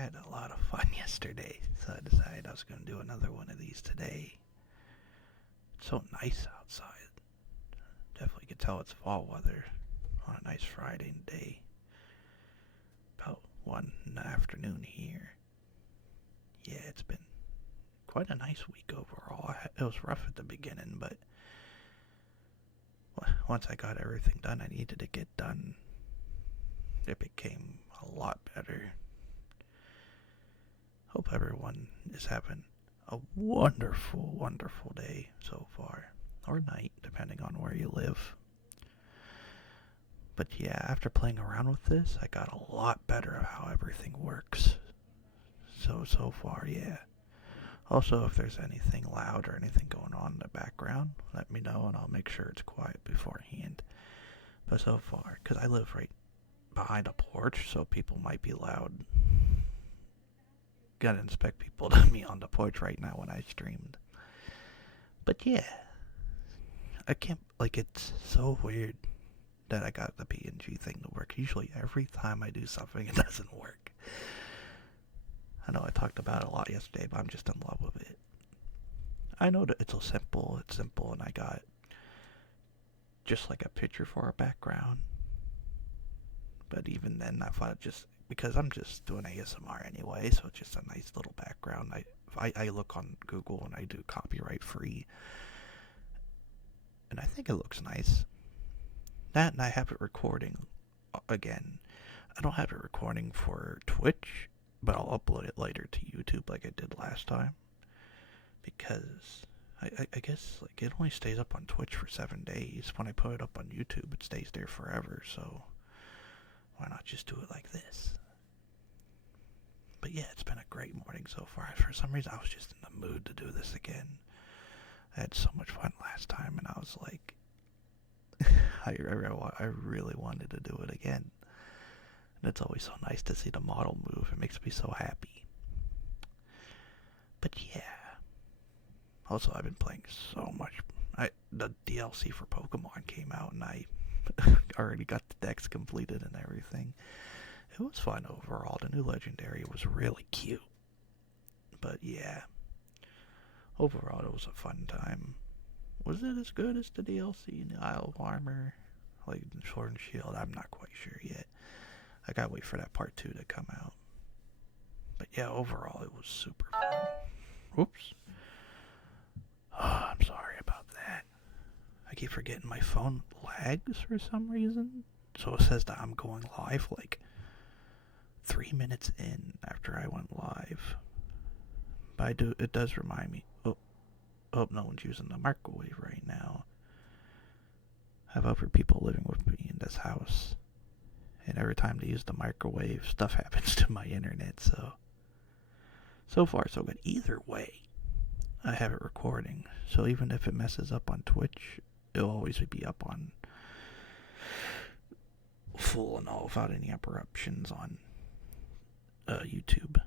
had a lot of fun yesterday, so I decided I was going to do another one of these today. It's so nice outside. Definitely could tell it's fall weather on a nice Friday day. About 1 in the afternoon here. Yeah, it's been quite a nice week overall. It was rough at the beginning, but once I got everything done I needed to get done, it became a lot better. Hope everyone is having a wonderful, wonderful day so far. Or night, depending on where you live. But yeah, after playing around with this, I got a lot better at how everything works. So far, yeah. Also, if there's anything loud or anything going on in the background, let me know and I'll make sure it's quiet beforehand. But so far, because I live right behind a porch, so people might be loud. Gotta inspect people to me on the porch right now when I streamed. But yeah, I can't, it's so weird that I got the PNG thing to work. Usually every time I do something, it doesn't work. I know I talked about it a lot yesterday, but I'm just in love with it. I know that it's simple, and I got just like a picture for a background. But even then, I thought because I'm just doing ASMR anyway, so it's just a nice little background. I look on Google and I do copyright free, and I think it looks nice. That and I have it recording again. I don't have it recording for Twitch, but I'll upload it later to YouTube like I did last time. Because I guess it only stays up on Twitch for 7 days. When I put it up on YouTube, it stays there forever, so why not just do it like this? But yeah, it's been a great morning so far. For some reason, I was just in the mood to do this again. I had so much fun last time, and I was like, I really wanted to do it again. And it's always so nice to see the model move. It makes me so happy. But yeah. Also, I've been playing so much. The DLC for Pokemon came out, and I already got the decks completed and everything. It was fun overall. The new Legendary was really cute. But yeah. Overall, it was a fun time. Was it as good as the DLC in the Isle of Armor? Like Sword and Shield? I'm not quite sure yet. I gotta wait for that part 2 to come out. But yeah, overall, it was super fun. Whoops. Oh, I'm sorry about that. I keep forgetting my phone lags for some reason. So it says that I'm going live 3 minutes in after I went live. But it does remind me. Oh, no one's using the microwave right now. I have other people living with me in this house. And every time they use the microwave, stuff happens to my internet, so far so good. Either way, I have it recording, so even if it messes up on Twitch, it'll always be up on full and all without any interruptions on YouTube.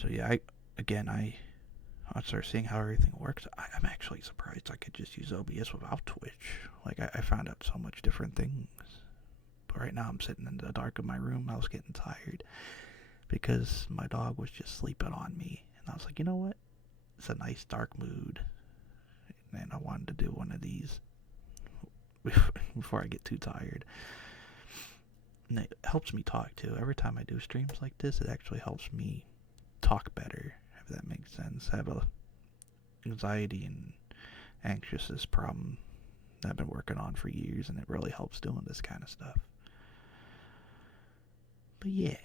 So yeah, I start seeing how everything works. I'm actually surprised I could just use OBS without Twitch. I found out so much different things. But right now I'm sitting in the dark of my room. I was getting tired because my dog was just sleeping on me. And I was like, you know what? It's a nice dark mood. And I wanted to do one of these before I get too tired. And it helps me talk too. Every time I do streams like this, it actually helps me talk better, if that makes sense. I have a anxiety and anxiousness problem that I've been working on for years, and it really helps doing this kind of stuff. But yeah,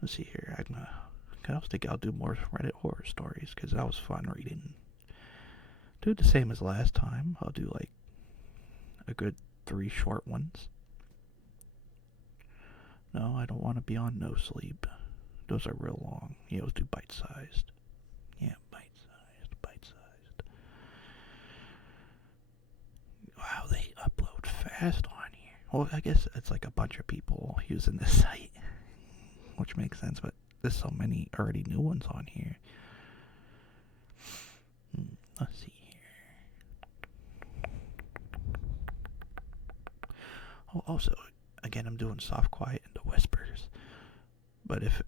let's see here. I also think I'll do more Reddit horror stories because that was fun reading. Do it the same as last time. I'll do a good 3 short ones. No, I don't want to be on no sleep. Those are real long. Yeah, let's do bite-sized. Yeah, bite-sized. Wow, they upload fast on here. Well, I guess it's a bunch of people using this site, which makes sense, but there's so many already new ones on here. Let's see here. Oh, also, again, I'm doing soft, quiet, and the whispers. But if,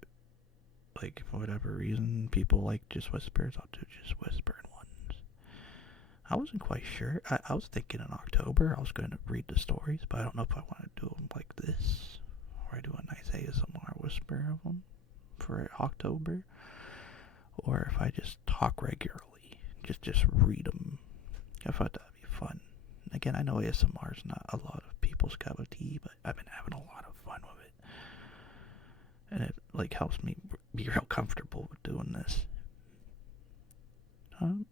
like, for whatever reason, people like just whispers, I'll do just whispering ones. I wasn't quite sure. I was thinking in October I was going to read the stories, but I don't know if I want to do them like this, or I do a nice ASMR whisper of them for October, or if I just talk regularly, just read them. I thought that'd be fun. Again, I know ASMR is not a lot of people's cup of tea, but I've been having a lot of fun with it. And it, like, helps me be real comfortable with doing this.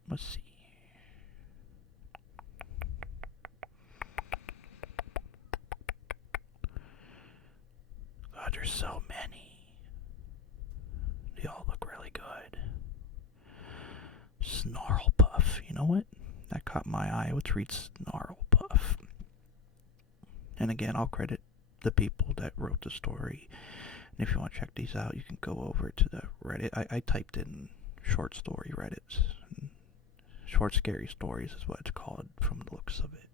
Let's see. God, there's so many. They all look really good. Snarlpuff. You know what? That caught my eye. Let's read Snarlpuff. And again, I'll credit the people that wrote the story. And if you want to check these out, you can go over to the Reddit. I typed in short story Reddits. Short scary stories is what it's called from the looks of it.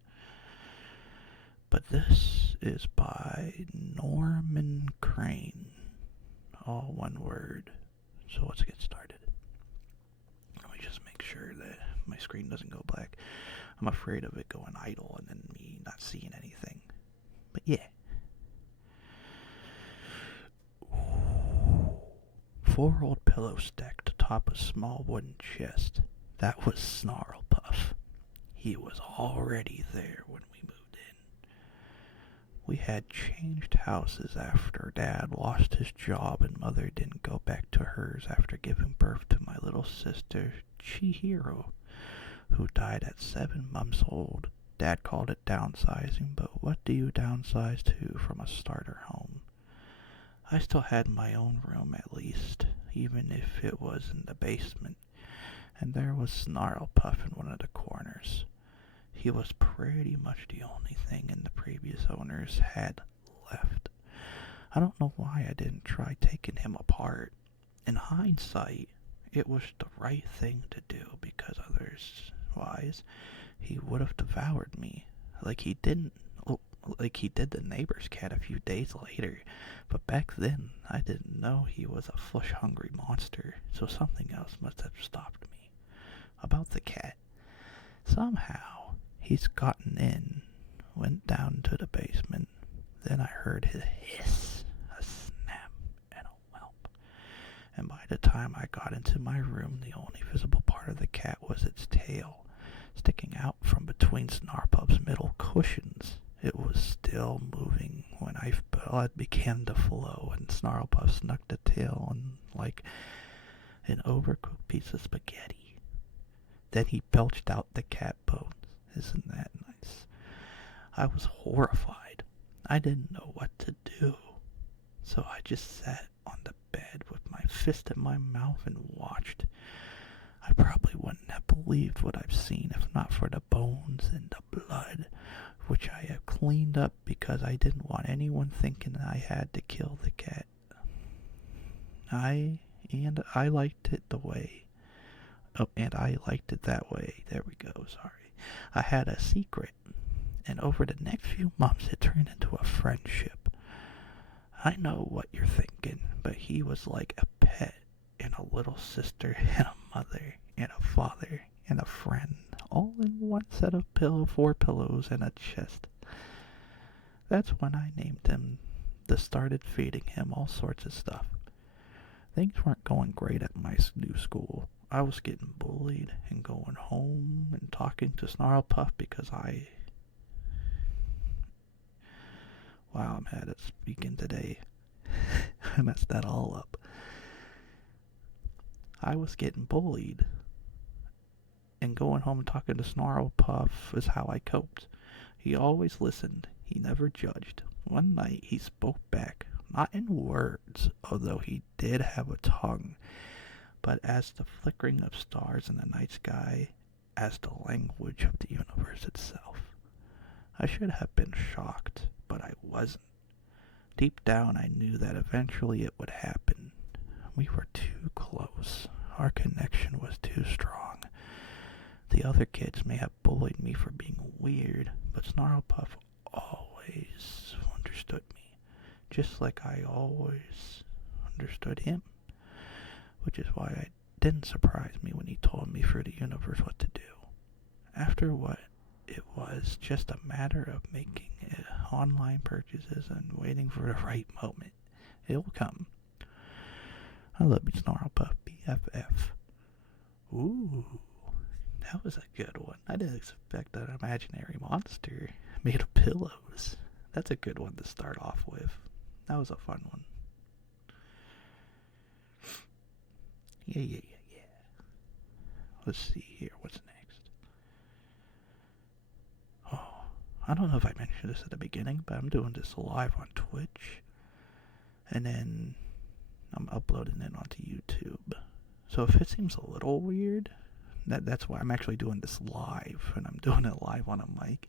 But this is by Norman Crane. All one word. So let's get started. Let me just make sure that my screen doesn't go black. I'm afraid of it going idle and then me not seeing anything. But yeah. 4 old pillows stacked atop a small wooden chest. That was Snarlpuff. He was already there when we moved in. We had changed houses after Dad lost his job and Mother didn't go back to hers after giving birth to my little sister, Chihiro, who died at 7 months old. Dad called it downsizing, but what do you downsize to from a starter home? I still had my own room at least, even if it was in the basement, and there was Snarlpuff in one of the corners. He was pretty much the only thing in the previous owners had left. I don't know why I didn't try taking him apart. In hindsight, it was the right thing to do because otherwise he would have devoured me like he did the neighbor's cat a few days later. But back then, I didn't know he was a flesh-hungry monster, so something else must have stopped me. About the cat. Somehow, he's gotten in, went down to the basement. Then I heard his hiss, a snap, and a whelp. And by the time I got into my room, the only visible part of the cat was its tail, sticking out from between Snarlpuff's middle cushions. It was still moving when blood began to flow, and Snarlpuff snuck the tail on like an overcooked piece of spaghetti. Then he belched out the cat bones. Isn't that nice? I was horrified. I didn't know what to do. So I just sat on the bed with my fist in my mouth and watched. I probably wouldn't have believed what I've seen if not for the bones and the blood, which I have cleaned up because I didn't want anyone thinking I had to kill the cat. I liked it that way. There we go, sorry. I had a secret, and over the next few months it turned into a friendship. I know what you're thinking, but he was like a pet, and a little sister, and a mother, and a father, and a friend, all in one set of 4 pillows and a chest. That's when I named him, started feeding him all sorts of stuff. Things weren't going great at my new school. I was getting bullied and going home and talking to Snarlpuff because wow, I'm bad at speaking today. I messed that all up. I was getting bullied, and going home and talking to Snarlpuff is how I coped. He always listened. He never judged. One night he spoke back, not in words, although he did have a tongue, but as the flickering of stars in the night sky, as the language of the universe itself. I should have been shocked, but I wasn't. Deep down I knew that eventually it would happen. We were too close. Our connection was too strong. The other kids may have bullied me for being weird, but Snarlpuff always understood me, just like I always understood him, which is why it didn't surprise me when he told me through the universe what to do. After what it was just a matter of making online purchases and waiting for the right moment. It will come. I love you, Snarlpuff BFF. Ooh, that was a good one. I didn't expect an imaginary monster made of pillows. That's a good one to start off with. That was a fun one. Yeah. Let's see here. What's next? Oh, I don't know if I mentioned this at the beginning, but I'm doing this live on Twitch. And then I'm uploading it onto YouTube. So if it seems a little weird, that's why I'm actually doing this live. And I'm doing it live on a mic.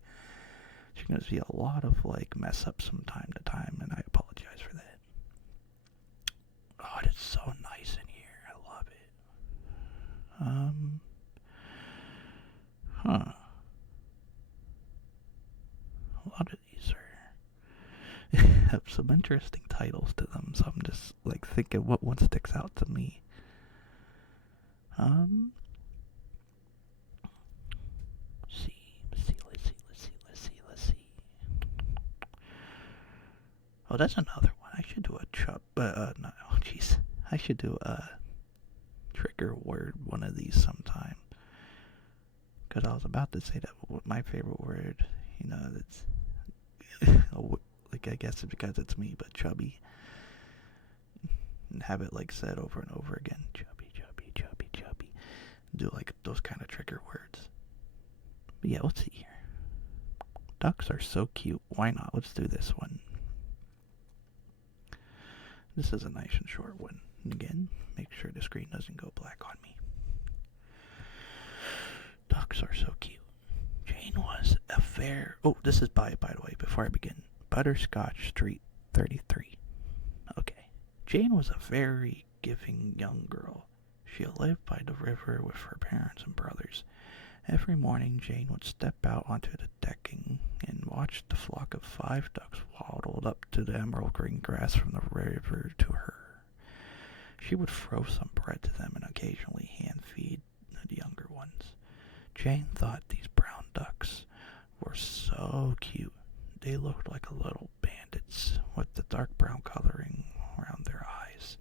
You're going to see a lot of mess ups from time to time, and I apologize for that. Oh, it's so nice in here. I love it. A lot of these have some interesting titles to them, so I'm just thinking what one sticks out to me. Let's see. Oh, that's another one. I should do a I should do a trigger word one of these sometime. Because I was about to say that my favorite word, that's I guess it's because it's me, but chubby. And have it said over and over again. Chubby. Do those kind of trigger words. But yeah, let's see here. Ducks are so cute. Why not? Let's do this one. This is a nice and short one. And again, make sure the screen doesn't go black on me. Ducks are so cute. Jane was a fair... Oh, this is by the way, before I begin. Butterscotch Street 33. Okay. Jane was a very giving young girl. She lived by the river with her parents and brothers. Every morning, Jane would step out onto the decking and watch the flock of 5 ducks waddle up to the emerald green grass from the river to her. She would throw some bread to them and occasionally hand feed the younger ones. Jane thought these brown ducks were so cute. They looked like little bandits with the dark brown coloring around their eyes.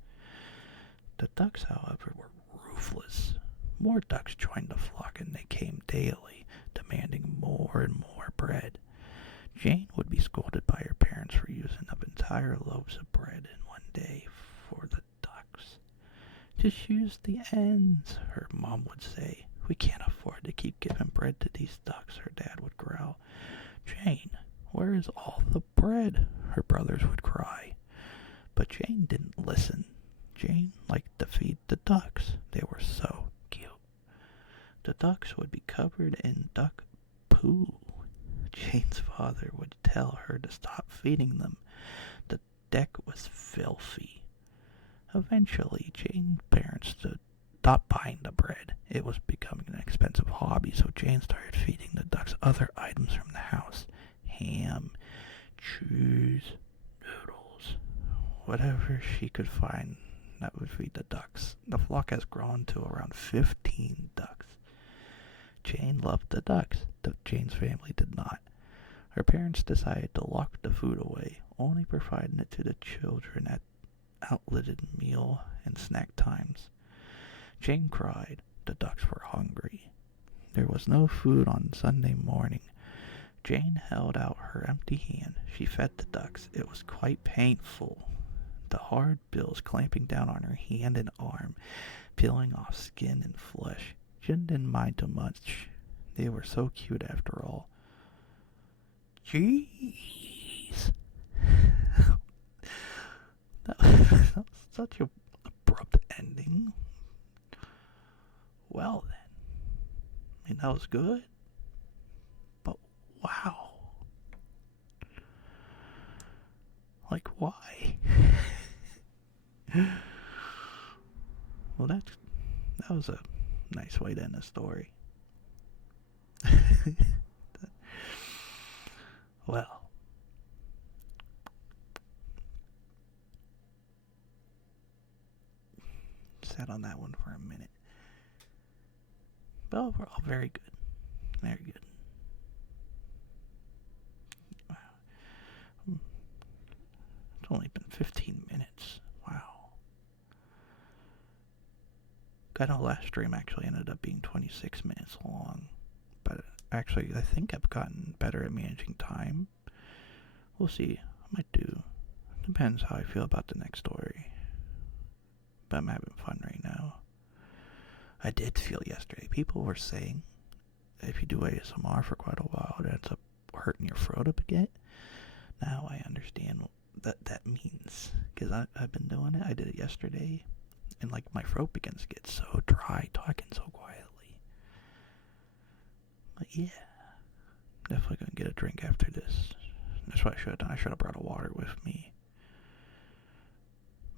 The ducks, however, were ruthless. More ducks joined the flock, and they came daily, demanding more and more bread. Jane would be scolded by her parents for using up entire loaves of bread in one day for the ducks. Just use the ends, her mom would say. We can't afford to keep giving bread to these ducks, her dad would growl. Jane, where is all the bread? Her brothers would cry. But Jane didn't listen. Jane liked to feed the ducks. They were so cute. The ducks would be covered in duck poo. Jane's father would tell her to stop feeding them. The deck was filthy. Eventually, Jane's parents stopped buying the bread. It was becoming an expensive hobby, so Jane started feeding the ducks other items from the house. Ham, cheese, noodles, whatever she could find that would feed the ducks. The flock has grown to around 15 ducks. Jane loved the ducks. Jane's family did not. Her parents decided to lock the food away, only providing it to the children at outletted meal and snack times. Jane cried. The ducks were hungry. There was no food on Sunday morning. Jane held out her empty hand. She fed the ducks. It was quite painful. The hard bills clamping down on her hand and arm, peeling off skin and flesh. Jane didn't mind too much. They were so cute after all. Jeez. That was such an abrupt ending. Well then. I mean, that was good. But wow. Why? Well, that was a nice way to end the story. Well, sat on that one for a minute. But overall, very good. Very good. Wow. It's only been 15 minutes. Wow. I know last stream actually ended up being 26 minutes long. But actually, I think I've gotten better at managing time. We'll see. I might do. Depends how I feel about the next story. But I'm having fun right now. I did feel yesterday. People were saying if you do ASMR for quite a while, it ends up hurting your throat a bit. Now I understand what that means. Because I've been doing it. I did it yesterday. And like my throat begins to get so dry talking so quietly. But yeah. Definitely gonna get a drink after this. That's what I should have done. I should have brought a water with me.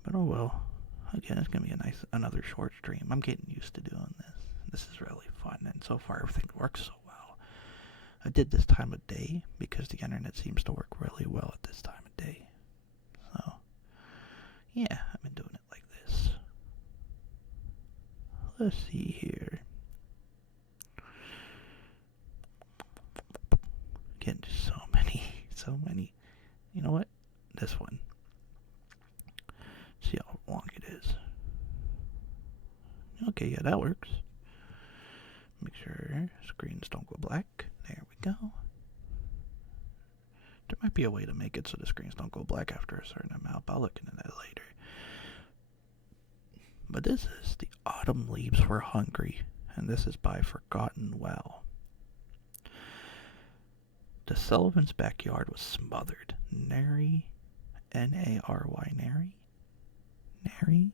But oh well. Again, it's gonna be another short stream. I'm getting used to doing this. This is really fun, and so far everything works so well. I did this time of day because the internet seems to work really well at this time of day. So, yeah, I've been doing it like this. Let's see here. Getting just so many. You know what? This one. See how long it is. Okay, yeah, that works. Make sure screens don't go black. There we go. There might be a way to make it so the screens don't go black after a certain amount, but I'll look into that later. But this is The Autumn Leaves Were Hungry, and this is by Forgotten Well. The Sullivan's backyard was smothered. Nary, N-A-R-Y, Nary? Nary?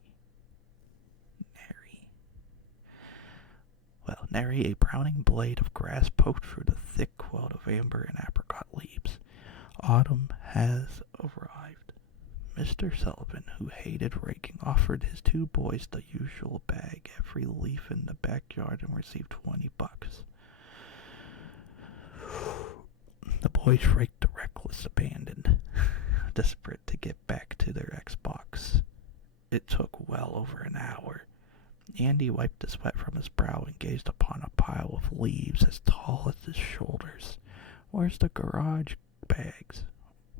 Well, nary a browning blade of grass poked through the thick quilt of amber and apricot leaves. Autumn has arrived. Mr. Sullivan, who hated raking, offered his two boys the usual bag every leaf in the backyard and received $20. The boys raked the reckless abandon, desperate to get back to their Xbox. It took well over an hour. Andy wiped the sweat from his brow and gazed upon a pile of leaves as tall as his shoulders. Where's the garage bags?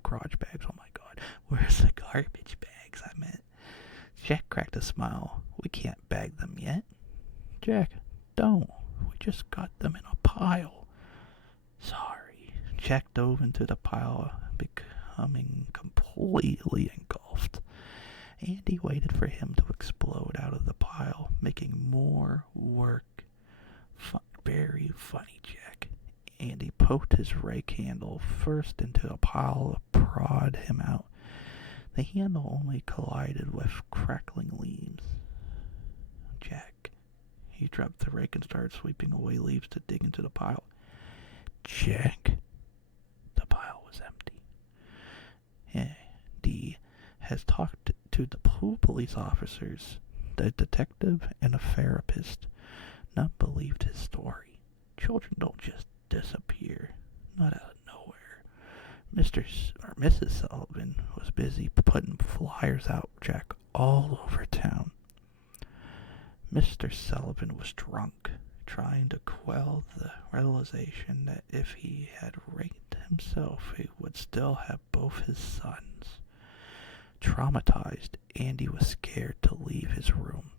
Garage bags, oh my god. Where's the garbage bags, I meant? Jack cracked a smile. We can't bag them yet. Jack, don't. We just got them in a pile. Sorry. Jack dove into the pile, becoming completely engulfed. Andy waited for him to explode out of the pile, making more work. Very funny, Jack. Andy poked his rake handle first into a pile to prod him out. The handle only collided with crackling leaves. Jack. He dropped the rake and started sweeping away leaves to dig into the pile. Jack. The pile was empty. Andy has talked to the police officers, the detective, and a therapist. None believed his story. Children don't just disappear, not out of nowhere. Mrs. Sullivan was busy putting flyers out, Jack, all over town. Mr. Sullivan was drunk, trying to quell the realization that if he had raked himself, he would still have both his sons. Traumatized, Andy was scared to leave his room.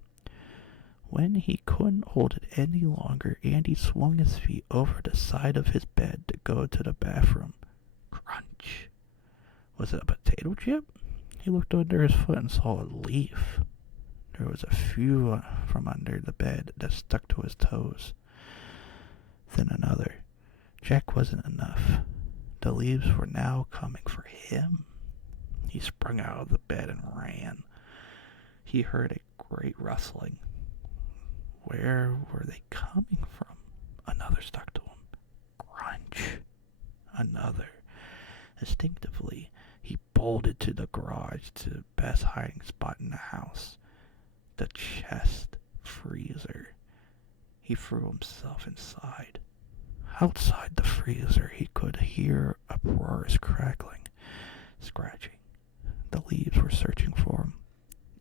When he couldn't hold it any longer, Andy swung his feet over the side of his bed to go to the bathroom. Crunch. Was it a potato chip? He looked under his foot and saw a leaf. There was a few from under the bed that stuck to his toes. Then another. Jack wasn't enough. The leaves were now coming for him. He sprung out of the bed and ran. He heard a great rustling. Where were they coming from? Another stuck to him. Crunch. Another. Instinctively, he bolted to the garage, to the best hiding spot in the house. The chest freezer. He threw himself inside. Outside the freezer, he could hear uproarious crackling, scratching. The leaves were searching for him.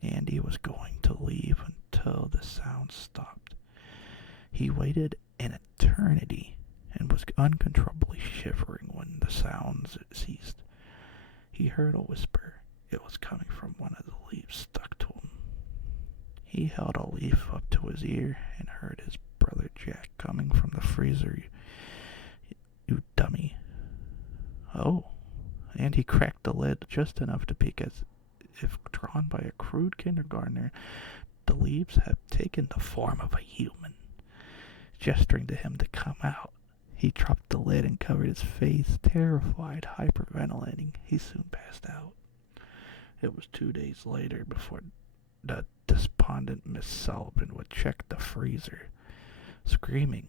Andy was going to leave until until the sound stopped. He waited an eternity and was uncontrollably shivering when the sounds ceased. He heard a whisper. It was coming from one of the leaves stuck to him. He held a leaf up to his ear and heard his brother Jack coming from the freezer. You dummy. Oh, and he cracked the lid just enough to peek as if drawn by a crude kindergartner. The leaves had taken the form of a human. Gesturing to him to come out, he dropped the lid and covered his face, terrified, hyperventilating. He soon passed out. It was 2 days later before the despondent Miss Sullivan would check the freezer. Screaming,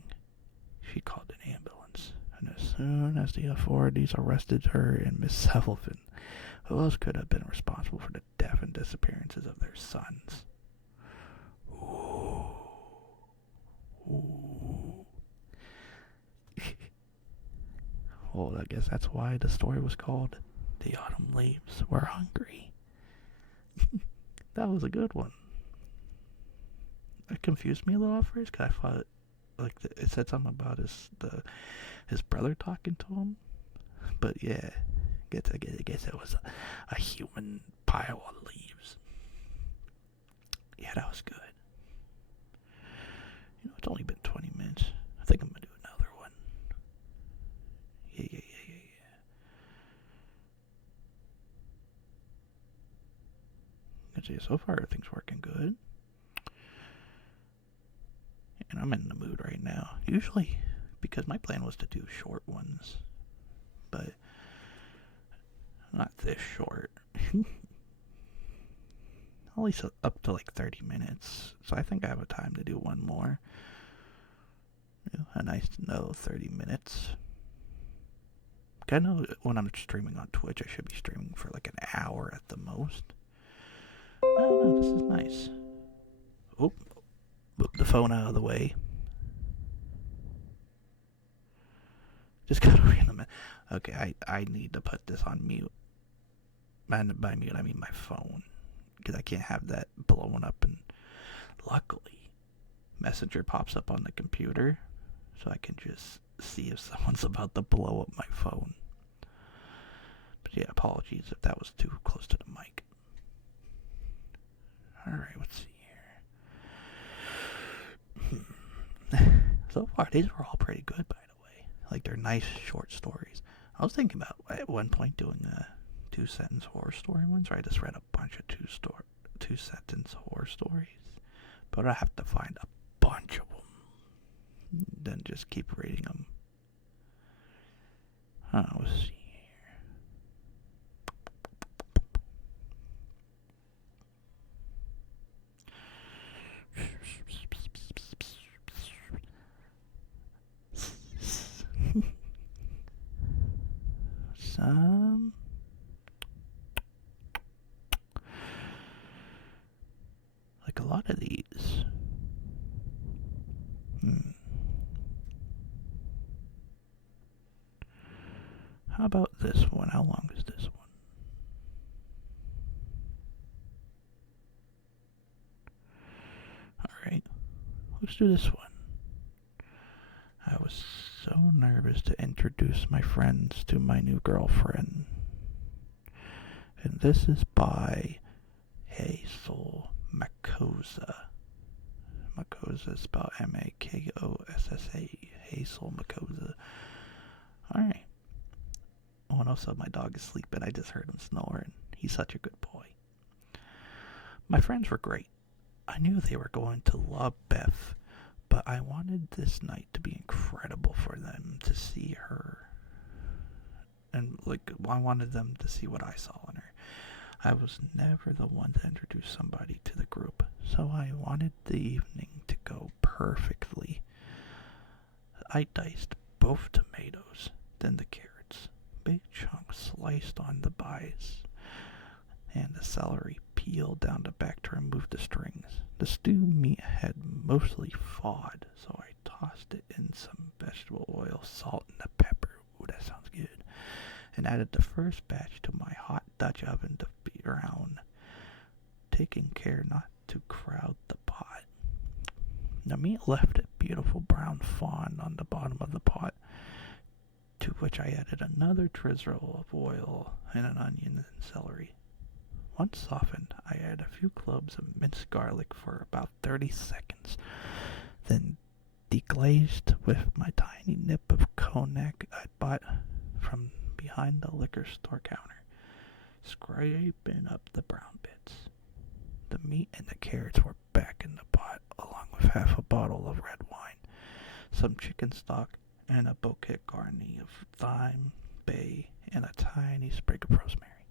she called an ambulance, and as soon as the authorities arrested her and Miss Sullivan, who else could have been responsible for the death and disappearances of their sons? Ooh. Ooh. Well, I guess that's why the story was called The Autumn Leaves Were Hungry. That was a good one. It confused me a little at first because I thought it said something about his brother talking to him. But yeah, I guess it was a human pile of leaves. Yeah, that was good. It's only been 20 minutes. I think I'm going to do another one. Yeah. Let's see, so far everything's working good. And I'm in the mood right now. Usually, because my plan was to do short ones. But not this short. At least up to 30 minutes. So I think I have a time to do one more. A nice 30 minutes. I know when I'm streaming on Twitch, I should be streaming for an hour at the most. I don't know, this is nice. Oh, move the phone out of the way. Just gotta random it. Okay, I need to put this on mute. And by mute, I mean my phone. Because I can't have that blowing up. And luckily, Messenger pops up on the computer. So I can just see if someone's about to blow up my phone. But yeah, apologies if that was too close to the mic. Alright, let's see here. So far, these were all pretty good, by the way. They're nice short stories. I was thinking about, at one point, doing a 2-sentence horror story ones, where I just read a bunch of 2-sentence horror stories. But I have to find a bunch of them. Then just keep reading them. Let's see here. Some a lot of these. How about this one? How long is this one? Alright, let's do this one. I was so nervous to introduce my friends to my new girlfriend. And this is by Hazel Makosa. Makosa is spelled Makossa. Hazel Makosa. Alright. Oh, and also my dog is sleeping. I just heard him snoring. He's such a good boy. My friends were great. I knew they were going to love Beth, but I wanted this night to be incredible for them to see her. And, I wanted them to see what I saw in her. I was never the one to introduce somebody to the group, so I wanted the evening to go perfectly. I diced both tomatoes, then the carrots, big chunks sliced on the bites, and the celery peeled down the back to remove the strings. The stew meat had mostly thawed, so I tossed it in some vegetable oil, salt, and the pepper. Ooh, that sounds good. And added the first batch to my hot Dutch oven to brown, taking care not to crowd the pot. The meat left a beautiful brown fond on the bottom of the pot, to which I added another drizzle of oil and an onion and celery. Once softened, I added a few cloves of minced garlic for about 30 seconds, then deglazed with my tiny nip of cognac I bought from behind the liquor store counter, scraping up the brown bits. The meat and the carrots were back in the pot, along with half a bottle of red wine, some chicken stock, and a bouquet garni of thyme, bay, and a tiny sprig of rosemary.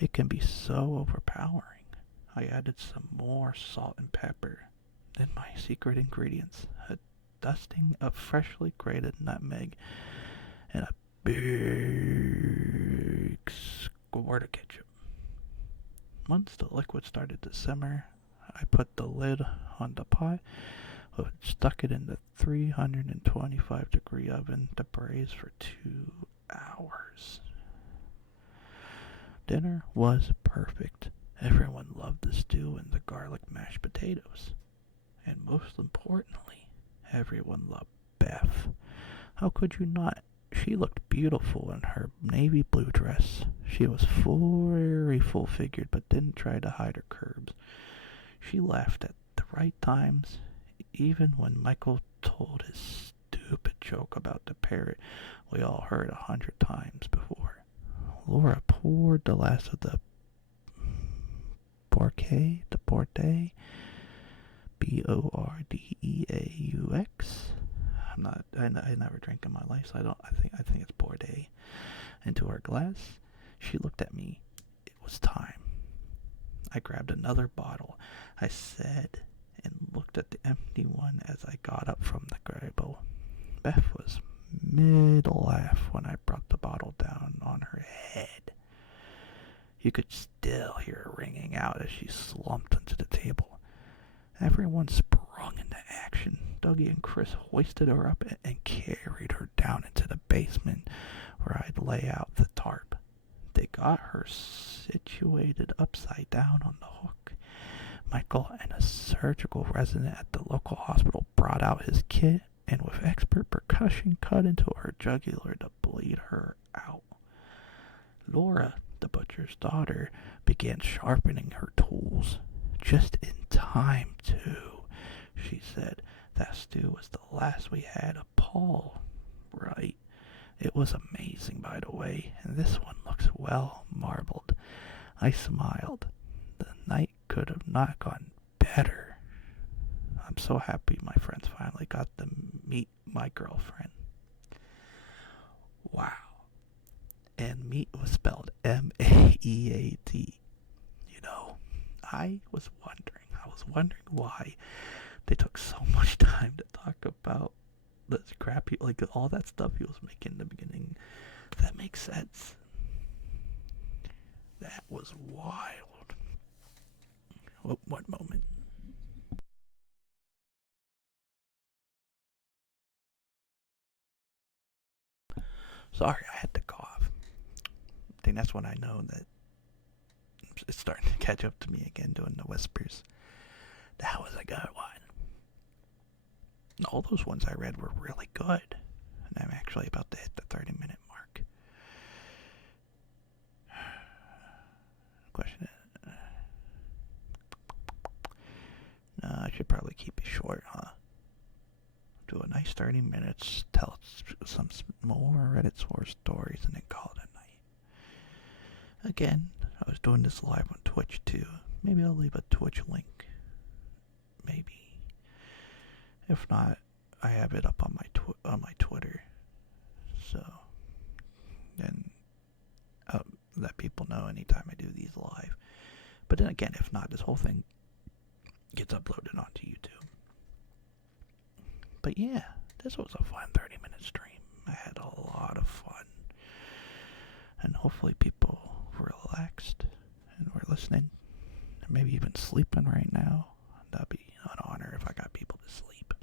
It can be so overpowering. I added some more salt and pepper. Then my secret ingredients, a dusting of freshly grated nutmeg and a big squirt of ketchup. Once the liquid started to simmer, I put the lid on the pot, stuck it in the 325-degree oven to braise for 2 hours. Dinner was perfect. Everyone loved the stew and the garlic mashed potatoes. And most importantly, everyone loved Beth. How could you not? She looked beautiful in her navy blue dress. She was very full-figured, but didn't try to hide her curves. She laughed at the right times, even when Michael told his stupid joke about the parrot we all heard 100 times before. Laura poured the last of the Bordeaux, Bordeaux. I never drank in my life, so I think it's Bordeaux, into her glass. She looked at me. It was time. I grabbed another bottle. I said, and looked at the empty one as I got up from the table. Beth was mid-laugh when I brought the bottle down on her head. You could still hear her ringing out as she slumped into the table. Everyone sprung into action. Dougie and Chris hoisted her up and carried her down into the basement where I'd lay out the tarp. They got her situated upside down on the hook. Michael and a surgical resident at the local hospital brought out his kit and with expert percussion cut into her jugular to bleed her out. Laura, the butcher's daughter, began sharpening her tools. Just in time, too, she said. That stew was the last we had of Paul. Right. It was amazing, by the way, and this one looks well marbled. I smiled. The night could have not gone better. I'm so happy my friends finally got to meet my girlfriend. Wow. And meat was spelled M-A-E-A-T. You know, I was wondering why they took so much time to talk about this crappy, like all that stuff he was making in the beginning. That makes sense. That was wild. What moment? Sorry, I had to cough. I think that's when I know that it's starting to catch up to me again, doing the whispers. That was a good one. All those ones I read were really good. And I'm actually about to hit the 30-minute mark. Question is, no, I should probably keep it short, huh? Do a nice 30 minutes, tell some more Reddit source stories, and then call it a night. Again, I was doing this live on Twitch too. Maybe I'll leave a Twitch link. Maybe. If not, I have it up on my Twitter. So then let people know anytime I do these live. But then again, if not, this whole thing gets uploaded onto YouTube. But yeah, this was a fun 30-minute stream. I had a lot of fun. And hopefully people were relaxed and were listening. And maybe even sleeping right now. That'd be an honor if I got people to sleep.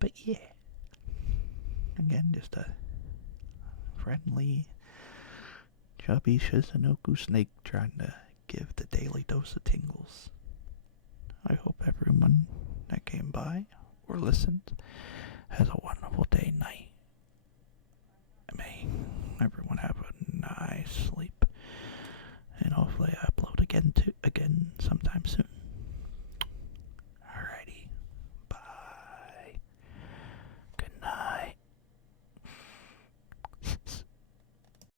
But yeah. Again, just a friendly, chubby Shizunoku snake trying to give the daily dose of tingles. I hope everyone that came by or listened has a wonderful day and night. May everyone have a nice sleep. And hopefully I upload again sometime soon.